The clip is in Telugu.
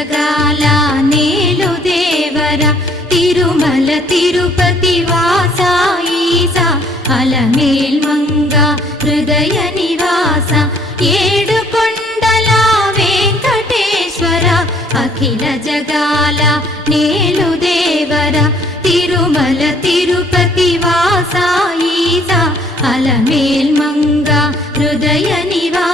జగాల నేలు దేవర తిరుమల తిరుపతి వాస ఈసా అలమేల్ మంగ హృదయ నివాస ఏడు కొండల వెంకటేశ్వర అఖిల జగాల నేలు దేవర తిరుమల తిరుపతి వాస ఈసా అలమేల్ మంగ హృదయ నివాస